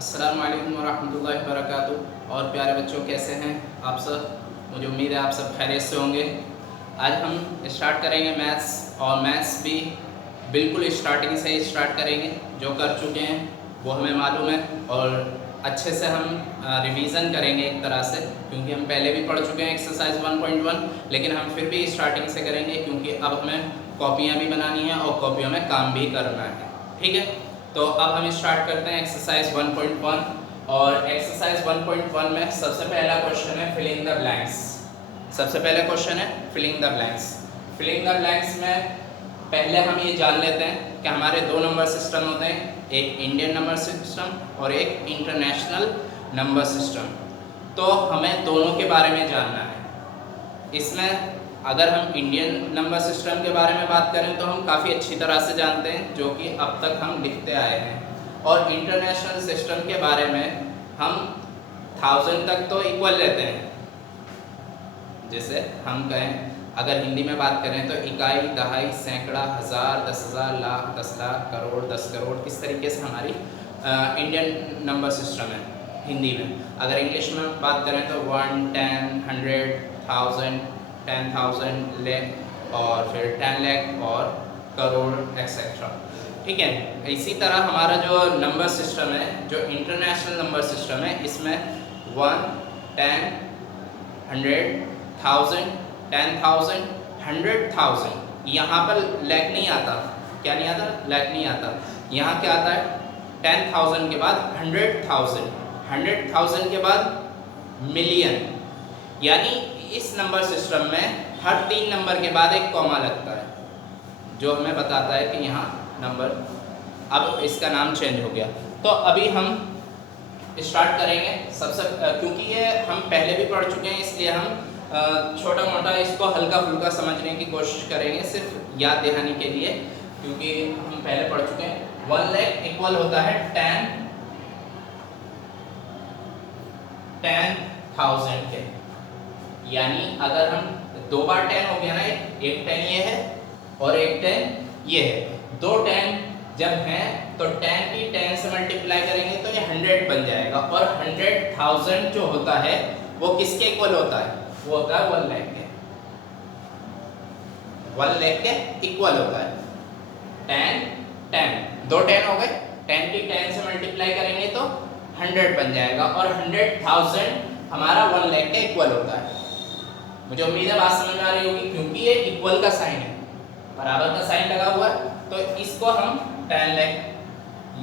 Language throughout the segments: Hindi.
अस्सलामु अलैकुम वरहमतुल्लाहि वबरकातुहू। और प्यारे बच्चों, कैसे हैं आप सब? मुझे उम्मीद है आप सब खैरियत से होंगे। आज हम स्टार्ट करेंगे मैथ्स, और मैथ्स भी बिल्कुल स्टार्टिंग से ही स्टार्ट करेंगे। जो कर चुके हैं वो हमें मालूम है, और अच्छे से हम रिवीज़न करेंगे एक तरह से, क्योंकि हम पहले भी पढ़ चुके हैं एक्सरसाइज 1.1, लेकिन हम फिर भी स्टार्टिंग से करेंगे क्योंकि अब हमें कॉपियाँ भी बनानी है और कॉपियों में काम भी करना है। ठीक है, तो अब हम स्टार्ट करते हैं एक्सरसाइज 1.1। और एक्सरसाइज 1.1 में सबसे पहला क्वेश्चन है फिलिंग द ब्लैंक्स। सबसे पहला क्वेश्चन है filling the blanks. Filling the blanks में पहले हम ये जान लेते हैं कि हमारे दो नंबर सिस्टम होते हैं, एक इंडियन नंबर सिस्टम और एक इंटरनेशनल नंबर सिस्टम। तो हमें दोनों के बारे में जानना है। इसमें अगर हम इंडियन नंबर सिस्टम के बारे में बात करें तो हम काफ़ी अच्छी तरह से जानते हैं, जो कि अब तक हम लिखते आए हैं। और इंटरनेशनल सिस्टम के बारे में हम 1000 तक तो इक्वल लेते हैं। जैसे हम कहें, अगर हिंदी में बात करें तो इकाई, दहाई, सैकड़ा, हज़ार, 10,000, लाख, 10 लाख, करोड़, 10 करोड़, किस तरीके से हमारी इंडियन नंबर सिस्टम है हिंदी में। अगर इंग्लिश में बात करें तो 1, 10, 100, 1000, 10,000, लाख, और फिर 10 लाख और करोड़ एक्सेट्रा। ठीक है, इसी तरह हमारा जो नंबर सिस्टम है, जो इंटरनेशनल नंबर सिस्टम है, इसमें 1, 10, 100, 1000, 10,000, 100,000, यहाँ पर लाख नहीं आता। क्या नहीं आता? लाख नहीं आता। यहाँ क्या आता है? 10,000 के बाद 100,000, 100,000 के बाद मिलियन। यानी इस नंबर सिस्टम में हर 3 नंबर के बाद एक कॉमा लगता है, जो हमें बताता है कि यहाँ नंबर, अब इसका नाम चेंज हो गया। तो अभी हम स्टार्ट करेंगे सबसे, क्योंकि ये हम पहले भी पढ़ चुके हैं, इसलिए हम छोटा मोटा इसको हल्का फुल्का समझने की कोशिश करेंगे, सिर्फ याद दहानी के लिए, क्योंकि हम पहले पढ़ चुके हैं। 1 लाख इक्वल होता है 10,000 के। यानी अगर हम दो बार 10 हो गया ना, एक 10 ये है और एक 10 ये है। दो 10 जब हैं तो 10 भी 10 से मल्टीप्लाई करेंगे तो ये 100 बन जाएगा। और 100,000 जो होता है वो किसके इक्वल होता है? वो होता है 1 लाख के। 1 लाख के इक्वल होता है 10, 10, दो 10 हो गए, 10 भी 10 से मल्टीप्लाई करेंगे तो 100 बन जाएगा। और 100,000 हमारा 1 लाख के इक्वल होता है। मुझे उम्मीद है बात समझ में आ रही होगी, क्योंकि ये इक्वल का साइन है, बराबर का साइन लगा हुआ है, तो इसको हम 10 लाख,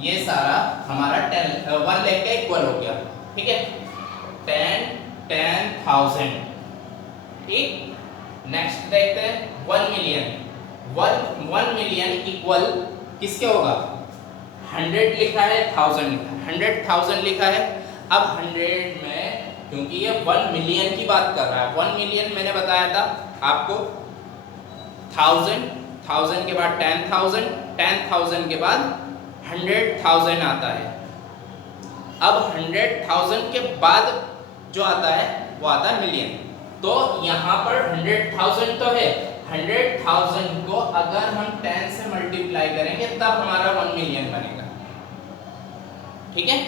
ये सारा हमारा 1 लाख का इक्वल हो गया। ठीक है, 10, 10,000। ठीक, नेक्स्ट देखते हैं 1 मिलियन। 1 मिलियन इक्वल किसके होगा? 100 लिखा है, 1000 लिखा है, 100,000 लिखा है। अब 100 में, क्योंकि ये 1 मिलियन की बात कर रहा है, 1 मिलियन मैंने बताया था आपको 1000, 1000 के बाद 10,000, 10,000 के बाद 100,000 आता है। अब 100,000 के बाद जो आता है वो आता है मिलियन। तो यहाँ पर 100,000 तो है, 100,000 को अगर हम 10 से मल्टीप्लाई करेंगे तब हमारा 1 मिलियन बनेगा। ठीक है,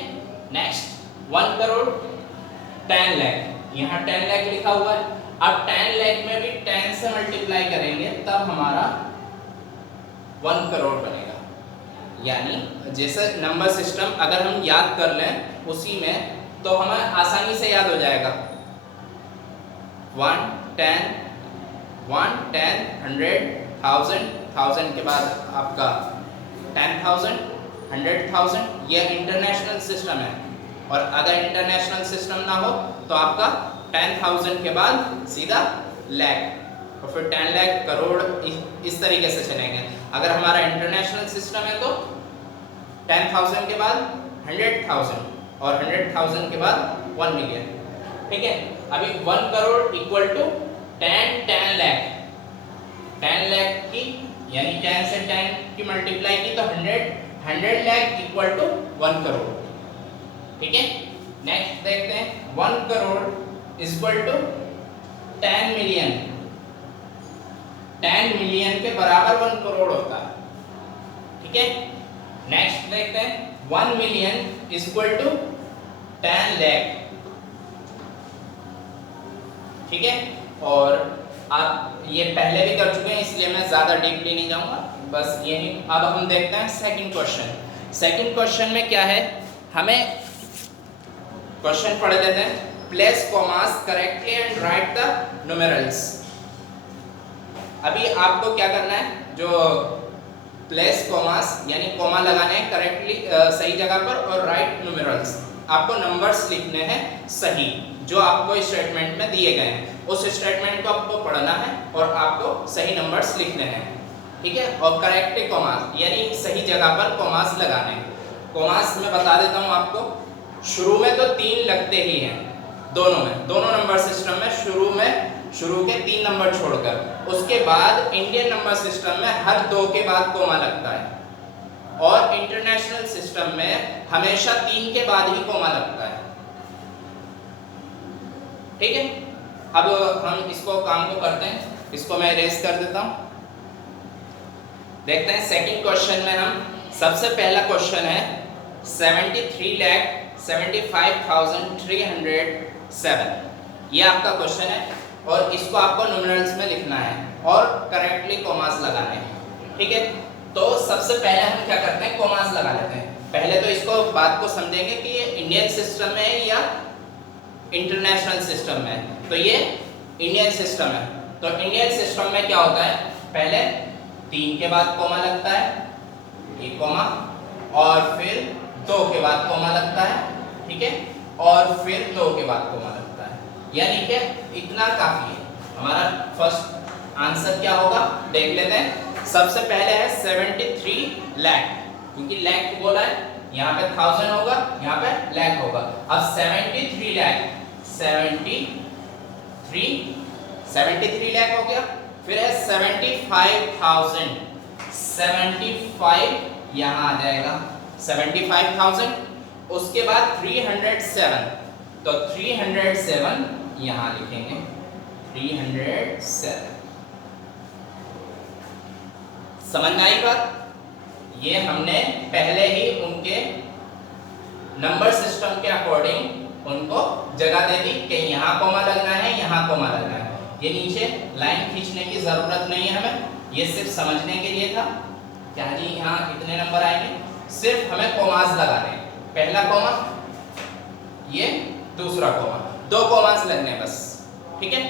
नेक्स्ट 1 करोड़, 10 लाख, यहाँ 10 लाख लिखा हुआ है। अब 10 लाख में भी 10 से मल्टीप्लाई करेंगे तब हमारा 1 करोड़ बनेगा। यानी जैसे नंबर सिस्टम अगर हम याद कर लें उसी में, तो हमें आसानी से याद हो जाएगा। 1, 10, 100, 1000, 1000 के बाद आपका 10,000, 100,000, यह इंटरनेशनल सिस्टम है। और अगर इंटरनेशनल सिस्टम ना हो तो आपका 10,000 के बाद सीधा लाख, और फिर 10 लाख, करोड़, इस तरीके से चलेंगे। अगर हमारा इंटरनेशनल सिस्टम है तो 10,000 के बाद 100,000, और 100,000 के बाद 1 मिलियन। ठीक है, अभी 1 करोड़ इक्वल टू 10 लाख, 10 लाख की, यानी 10 से 10 की मल्टीप्लाई की तो 100 लाख इक्वल टू 1 करोड़। ठीक है, नेक्स्ट देखते हैं 1 crore equal to 10 million. 10 million के बराबर 1 करोड़ होता है। ठीक है, नेक्स्ट देखते हैं 1 million is equal to 10 lakh, ठीक है। और आप ये पहले भी कर चुके हैं इसलिए मैं ज्यादा डीपली नहीं जाऊंगा, बस ये नहीं। अब हम देखते हैं सेकंड क्वेश्चन। सेकंड क्वेश्चन में क्या है, हमें क्वेश्चन पढ़ देते हैं। Place commas correctly and write the numerals. अभी आपको क्या करना है, जो प्लेस कॉमास यानी कॉमा लगाने हैं करेक्टली सही जगह पर, और राइट न्यूमेरल्स, आपको नंबर्स लिखने हैं सही जो आपको स्टेटमेंट में दिए गए हैं। उस स्टेटमेंट को आपको पढ़ना है और आपको सही नंबर्स लिखने हैं, ठीक है। और करेक्टली कॉमास यानी सही जगह पर कॉमास लगाने हैं। कॉमास मैं बता देता हूँ आपको, शुरू में तो 3 लगते ही हैं दोनों में, दोनों नंबर सिस्टम में शुरू के 3 नंबर छोड़कर। उसके बाद इंडियन नंबर सिस्टम में हर 2 के बाद कोमा लगता है, और इंटरनेशनल सिस्टम में हमेशा 3 के बाद ही कोमा लगता है, ठीक है। अब हम इसको काम को करते हैं, इसको मैं इरेज कर देता हूं। देखते हैं सेकंड क्वेश्चन में हम, सबसे पहला क्वेश्चन है 73,75,307, ये आपका क्वेश्चन है, और इसको आपको न्यूमेरल्स में लिखना है और करेक्टली कॉमास लगाने हैं, ठीक है। तो सबसे पहले हम क्या करते हैं, कॉमास लगा लेते हैं। पहले तो इसको बात को समझेंगे कि ये इंडियन सिस्टम में है या इंटरनेशनल सिस्टम में। तो ये इंडियन सिस्टम है, तो इंडियन सिस्टम में क्या होता है, पहले 3 के बाद कोमा लगता है, ये कोमा, और फिर 2 के बाद कोमा लगता है, ठीक है, और फिर 2 के बाद कोमा लगता है, यानी कि इतना काफी है। हमारा फर्स्ट आंसर क्या होगा देख लेते हैं। सबसे पहले है 73 लाख, क्योंकि लाख बोला है, यहाँ पे 1000 होगा, यहाँ पे लाख होगा। अब 73 लाख, 73 लाख हो गया। फिर है 75,000, 75 यहाँ आ जाएगा 75,000। उसके बाद 307, तो 307 यहाँ लिखेंगे 307। समझ में आई बात? ये हमने पहले ही उनके नंबर सिस्टम के अकॉर्डिंग उनको जगह दे दी कि यहाँ कोमा लगना है, यहाँ कोमा लगना है। ये नीचे लाइन खींचने की जरूरत नहीं है हमें, ये सिर्फ समझने के लिए था क्या जी यहाँ इतने नंबर आएंगे, सिर्फ हमें कोमास लगाने हैं। पहला कोमा, ये दूसरा कोमा, 2 कोमास लगने बस, ठीक है।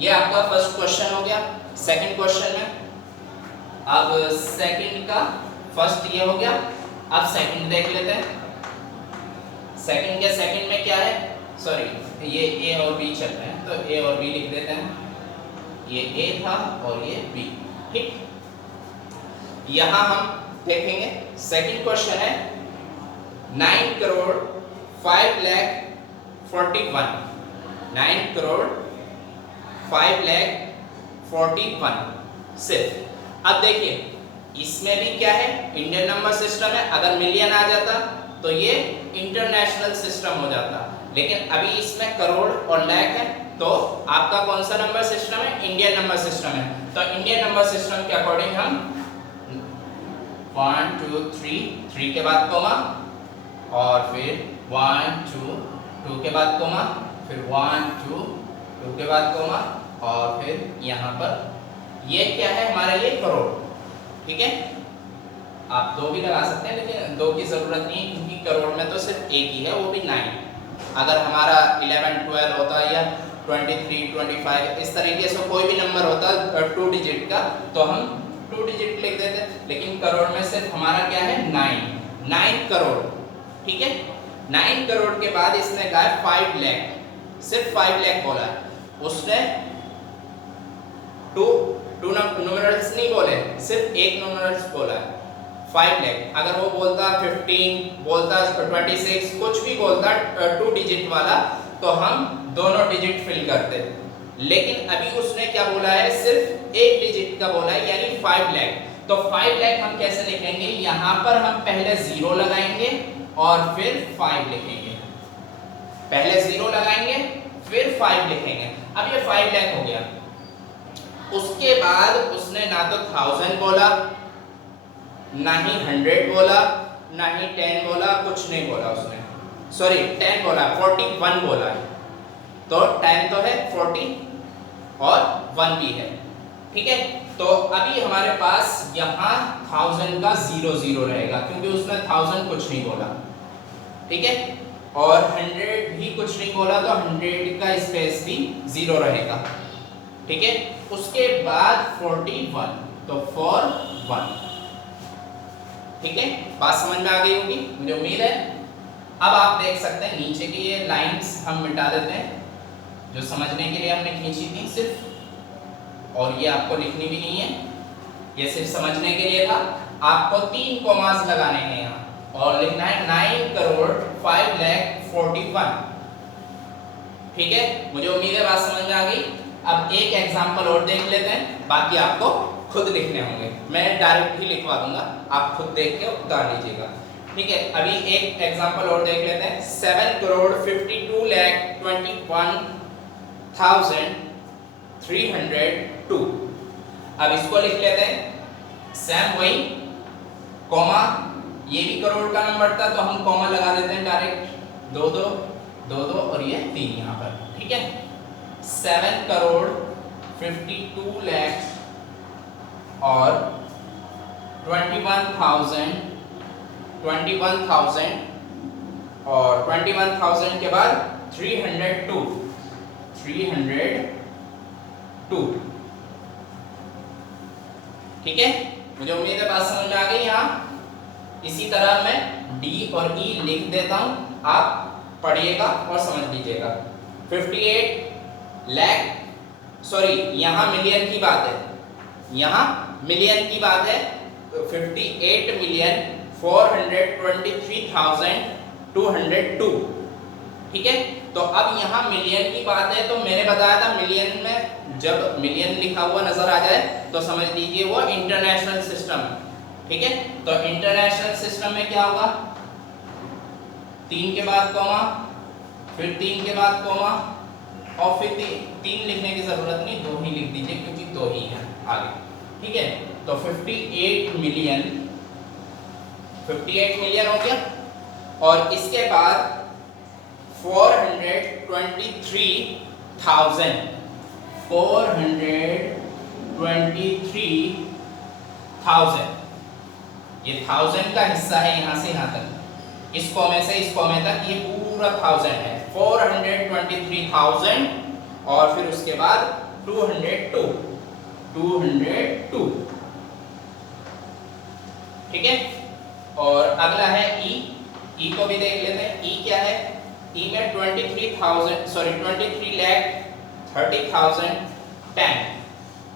ये आपका फर्स्ट क्वेश्चन हो गया। सेकंड क्वेश्चन में, अब सेकंड का फर्स्ट ये हो गया, अब सेकंड देख लेते हैं। सेकंड में क्या है, सॉरी ये ए और बी चल रहे हैं, तो ए और बी लिख देते हैं। ये ए था और ये बी, ठीक। यहां हम देखेंगे सेकंड क्वेश्चन है 9 करोड़ 5 लाख 41, 9 करोड़ 5 लाख 41 सिर्फ। अब देखिए इसमें भी क्या है, इंडियन नंबर सिस्टम है, अगर मिलियन आ जाता तो ये इंटरनेशनल सिस्टम हो जाता, लेकिन अभी इसमें करोड़ और लाख है, तो आपका कौन सा नंबर सिस्टम है, इंडियन नंबर सिस्टम है। तो इंडियन नंबर सिस्टम के अकॉर्डिंग हम 1 2 3 के बाद कोमा, और फिर 1 2 के बाद कोमा, फिर 1 2 के बाद कोमा, और फिर यहाँ पर ये क्या है हमारे लिए करोड़, ठीक है। आप 2 भी लगा सकते हैं, लेकिन 2 की जरूरत नहीं है, क्योंकि करोड़ में तो सिर्फ एक ही है, वो भी 9। अगर हमारा 11 12 होता या 23 25 इस तरीके से कोई भी नंबर होता 2 डिजिट का, तो हम 2 डिजिट लिख देते, लेकिन करोड़ में सिर्फ हमारा क्या है 9 करोड़, ठीक है। 9 करोड़ के बाद इसने कहा 5 लाख, सिर्फ 5 लाख बोला है उसने, 2 न्यूमेरल्स नहीं बोले, सिर्फ एक न्यूमेरल्स बोला है 5 लाख। अगर वो बोलता 15 बोलता 26 कुछ भी बोलता 2 डिजिट वाला, तो हम दोनों डिजिट फिल करते, लेकिन अभी उसने क्या बोला है, सिर्फ एक डिजिट का बोला है, यानी 5 लाख। तो 5 लाख हम कैसे लिखेंगे, यहाँ पर हम पहले 0 लगाएंगे और फिर 5 लिखेंगे, पहले 0 लगाएंगे फिर 5 लिखेंगे। अब ये 5 लाख हो गया। उसके बाद उसने ना तो 1000 बोला, ना ही 100 बोला, ना ही 10 बोला, कुछ नहीं बोला उसने, सॉरी 10 बोला, 41 बोला है। तो 10 तो है, 40 और 1 भी है, ठीक है। तो अभी हमारे पास यहाँ 1000 का 0 रहेगा क्योंकि उसने 1000 कुछ नहीं बोला, ठीक है। और 100 भी कुछ नहीं बोला तो 100 का स्पेस भी 0 रहेगा, ठीक है। उसके बाद 41, तो 41, ठीक है। बात समझ में आ गई होगी मुझे उम्मीद है। अब आप देख सकते हैं नीचे की ये लाइंस हम मिटा देते हैं जो समझने के लिए हमने खींची थी सिर्फ, और ये आपको लिखनी भी नहीं है, ये सिर्फ समझने के लिए था। आपको 3 कॉमास लगाने हैं यहाँ और लिखना है 9,05,41,000, ठीक है। मुझे उम्मीद है बात समझ में आ गई। अब एक एग्जांपल और देख लेते हैं, बाकी आपको खुद लिखने होंगे, मैं डायरेक्ट ही लिखवा दूंगा, आप खुद देख के उतार लीजिएगा, ठीक है। अभी एक एग्जांपल और देख लेते हैं। 7,52,21,302। अब इसको लिख लेते हैं सेम वही, कॉमा, ये भी करोड़ का नंबर था तो हम कॉमा लगा देते हैं डायरेक्ट, 2 2 2 2 और ये 3 यहाँ पर, ठीक है। 7,52 लाख और 21,000 और 21,000 के बाद 302, ठीक है। मुझे उम्मीद है बात समझ में आ गई। यहाँ इसी तरह मैं डी और ई लिख देता हूं, आप पढ़िएगा और समझ लीजिएगा। 58 लाख, सॉरी यहाँ मिलियन की बात है, यहाँ मिलियन की बात है, तो 58,423,202, ठीक है। तो अब यहाँ मिलियन की बात है, तो मैंने बताया था मिलियन में जब मिलियन लिखा हुआ नजर आ जाए तो समझ लीजिए वो इंटरनेशनल सिस्टम, ठीक है। तो इंटरनेशनल सिस्टम में क्या होगा, 3 के बाद कॉमा, फिर 3 के बाद कॉमा, और फिर 3 लिखने की जरूरत नहीं, 2 ही लिख दीजिए क्योंकि 2 ही है आगे, ठीक है। तो 58 मिलियन हो गया, और इसके बाद 423,000 ये 1000 का हिस्सा है, यहां से यहां तक, इस कॉमे से इस कॉमे तक ये पूरा 1000 है। 423,000 और फिर उसके बाद 202, ठीक है। और अगला है ई, ई को भी देख लेते हैं। ई क्या है, ई में 23,30,10,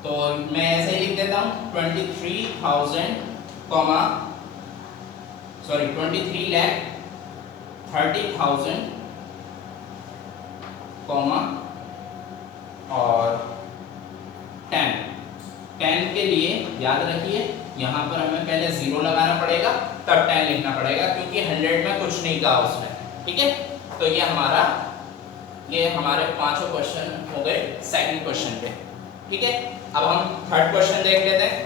तो मैं ऐसे ही लिख देता हूं 23,000 कॉमा, सॉरी 23,30,000 कॉमा और 10 के लिए याद रखिए यहाँ पर हमें पहले 0 लगाना पड़ेगा तब 10 लिखना पड़ेगा क्योंकि 100 में कुछ नहीं कहा उसने, ठीक है। तो ये हमारे 5 क्वेश्चन हो गए सेकंड क्वेश्चन पे, ठीक है। अब हम थर्ड क्वेश्चन देख लेते हैं।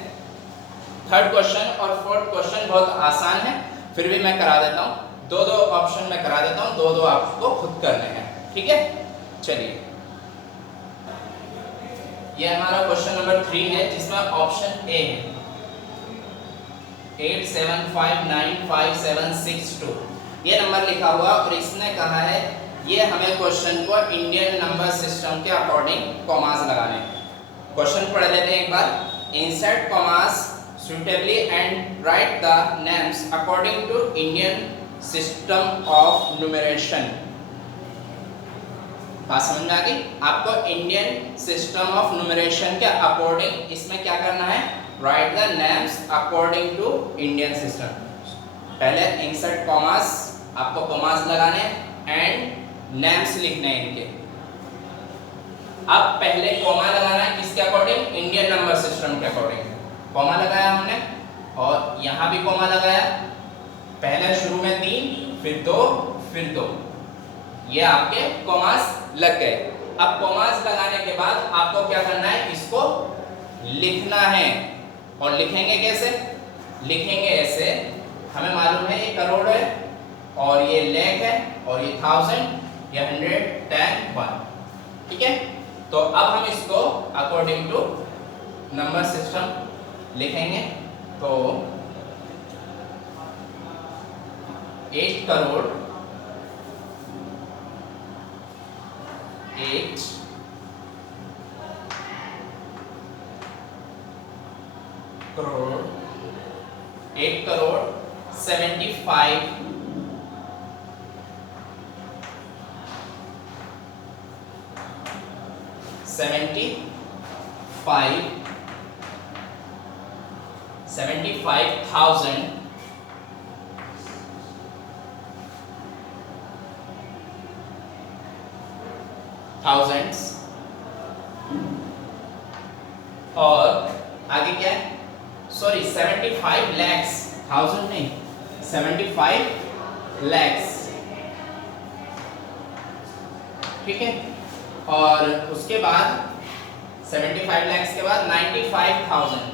थर्ड क्वेश्चन और फोर्थ क्वेश्चन बहुत आसान है, फिर भी मैं करा देता हूँ, 2 ऑप्शन में करा देता हूँ, 2 आपको खुद करने हैं, ठीक है। चलिए, ये हमारा क्वेश्चन नंबर 3 है जिसमें ऑप्शन ए है 87595762, ये नंबर लिखा हुआ और इसने कहा है ये हमें क्वेश्चन को इंडियन नंबर सिस्टम के अकॉर्डिंग कॉमास लगाने हैं। क्वेश्चन पढ़ लेते हैं एक बार। Insert commas suitably and write the names according to Indian system of numeration। बात समझ में आ गई आपको। इंडियन सिस्टम ऑफ न्यूमरेशन के अकॉर्डिंग इसमें क्या करना है, write the names according to Indian system. पहले इंसर्ट कॉमास, आपको कॉमास लगाने एंड नेम्स लिखने हैं इनके। अब पहले कॉमा लगाना है किसके अकॉर्डिंग, इंडियन नंबर सिस्टम के अकॉर्डिंग। कॉमा लगाया हमने और यहाँ भी कॉमा लगाया, पहले शुरू में 3 फिर 2 फिर 2, ये आपके कॉमास लग गए। अब कॉमास लगाने के बाद आपको क्या करना है, इसको लिखना है। और लिखेंगे कैसे, लिखेंगे ऐसे हमें मालूम है ये करोड़ है और ये लाख है और ये 1000, ये 100, 10, 1। ठीक है, तो अब हम इसको अकॉर्डिंग टू नंबर सिस्टम लिखेंगे। तो 8 करोड़ 8 करोड़ 8 करोड़ 75 75,000 thousands और आगे क्या है, सॉरी 75 lakhs, 1000 नहीं, 75 lakhs। ठीक है, और उसके बाद 75 lakhs के बाद 95,000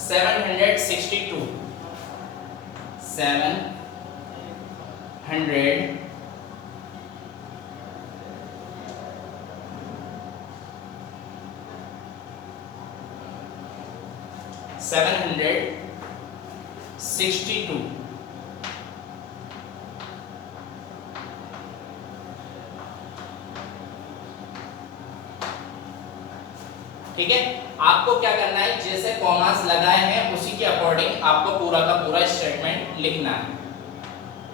762 762। ठीक है, आपको क्या करना है, जैसे कॉमास लगाए हैं उसी के अकॉर्डिंग आपको पूरा का पूरा स्टेटमेंट लिखना है।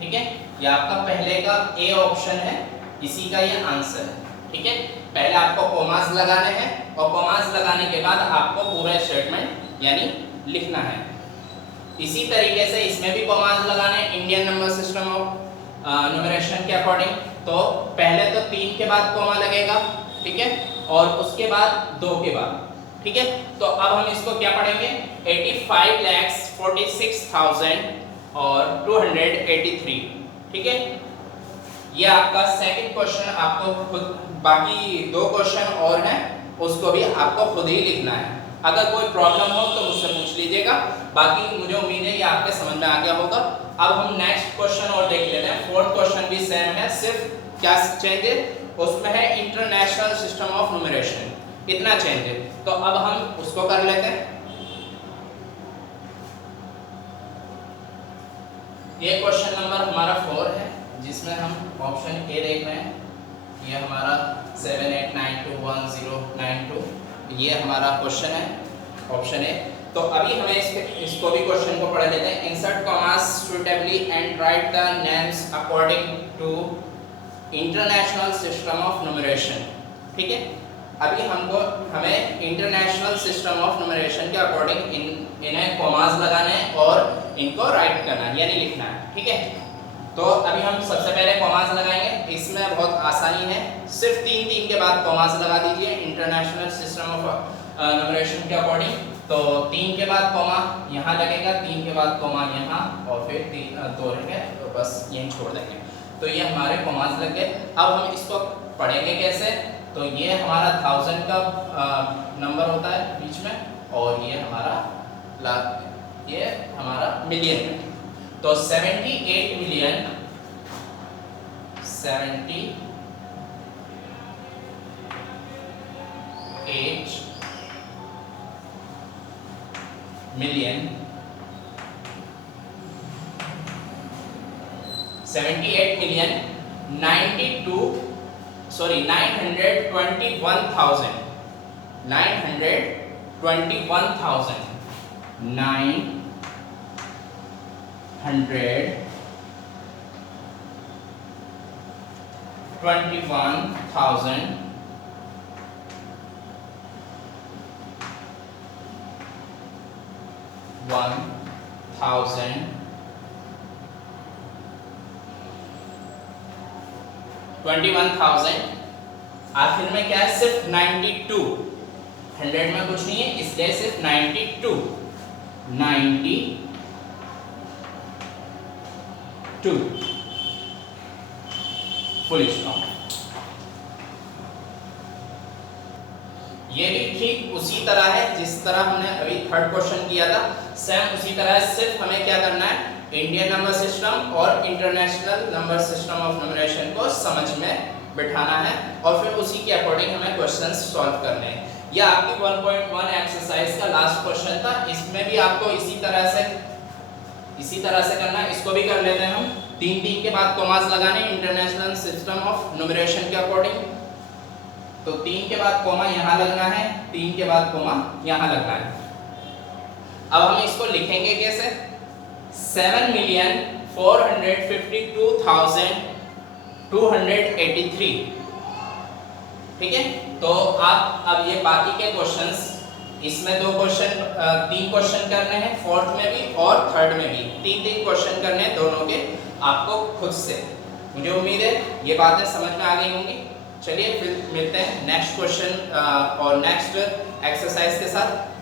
ठीक है, ये आपका पहले का ए ऑप्शन है, इसी का ये आंसर है। ठीक है, पहले आपको कॉमास लगाने हैं और कॉमास लगाने के बाद आपको पूरा स्टेटमेंट यानी लिखना है। इसी तरीके से इसमें भी कॉमास लगाने हैं Indian number system of numeration के अकॉर्डिंग। तो पहले तो 3 के बाद कॉमा लगेगा, ठीक है, और उसके बाद 2 के बाद। ठीक है, तो अब हम इसको क्या पढ़ेंगे, 85,46,000 और 283। ठीक है, ये आपका सेकंड क्वेश्चन, आपको खुद बाकी 2 क्वेश्चन और हैं उसको भी आपको खुद ही लिखना है। अगर कोई प्रॉब्लम हो तो मुझसे पूछ लीजिएगा, बाकी मुझे उम्मीद है ये आपके समझ में आ गया होगा। अब हम नेक्स्ट क्वेश्चन और देख लेते हैं। फोर्थ क्वेश्चन भी सेम है, सिर्फ क्या चेंज है उसमें है, इंटरनेशनल सिस्टम ऑफ न्यूमरेशन, इतना चेंज है। तो अब हम उसको कर लेते हैं। ये क्वेश्चन नंबर हमारा 4 है, जिसमें हम ऑप्शन ए देख रहे हैं। ये हमारा 78921092, ये हमारा क्वेश्चन है, ऑप्शन ए। तो अभी हमें इसको भी क्वेश्चन को पढ़ लेते हैं। Insert commas suitably and write the names according to international system of numeration. ठीक है, अभी हमें इंटरनेशनल सिस्टम ऑफ न्यूमरेशन के अकॉर्डिंग इन्हें कॉमास लगाने हैं और इनको राइट करना है यानी लिखना है। ठीक है, तो अभी हम सबसे पहले कॉमास लगाएंगे। इसमें बहुत आसानी है, सिर्फ 3 के बाद कॉमास लगा दीजिए इंटरनेशनल सिस्टम ऑफ न्यूमरेशन के अकॉर्डिंग। तो 3 के बाद कॉमा यहाँ लगेगा, 3 के बाद कॉमा यहाँ, और फिर 2 रहेंगे, तो बस यहीं छोड़ देंगे। तो ये हमारे कॉमास लग गए। अब हम इसको पढ़ेंगे कैसे, तो ये हमारा 1000 का नंबर होता है बीच में, और ये हमारा मिलियन है। तो 78 मिलियन 78 मिलियन 78 मिलियन 921,000 21,000। आखिर में क्या है, सिर्फ 92, 100 में कुछ नहीं है, इसलिए सिर्फ 92 2 फुल स्टॉप। ये भी ठीक उसी तरह है जिस तरह हमने अभी थर्ड क्वेश्चन किया था, सेम उसी तरह, सिर्फ हमें क्या करना है, इंडियन नंबर सिस्टम और international number system of numeration को समझ में बिठाना है और फिर उसी के अकॉर्डिंग हमें क्वेश्चंस सॉल्व करने हैं। ये आपकी 1.1 एक्सरसाइज का लास्ट क्वेश्चन था। इसमें भी आपको इसी तरह से करना है। इसको भी कर लेते हैं हम। 3 के बाद कॉमास लगाने इंटरनेशनल सिस्टम ऑफ न्यूमरेशन के अकॉर्डिंग। तो 3 के बाद कॉमा यहाँ लगना है, 3 के बाद कॉमा यहाँ लगना है। अब हम इसको लिखेंगे कैसे? 7,452,283। ठीक है, तो आप अब ये बाकी के क्वेश्चंस, इसमें 3 क्वेश्चन करने हैं, फोर्थ में भी और थर्ड में भी 3 क्वेश्चन करने हैं, दोनों के आपको खुद से। मुझे उम्मीद है ये बातें समझ में आ गई होंगी। चलिए फिर मिलते हैं नेक्स्ट क्वेश्चन और नेक्स्ट एक्सरसाइज के साथ।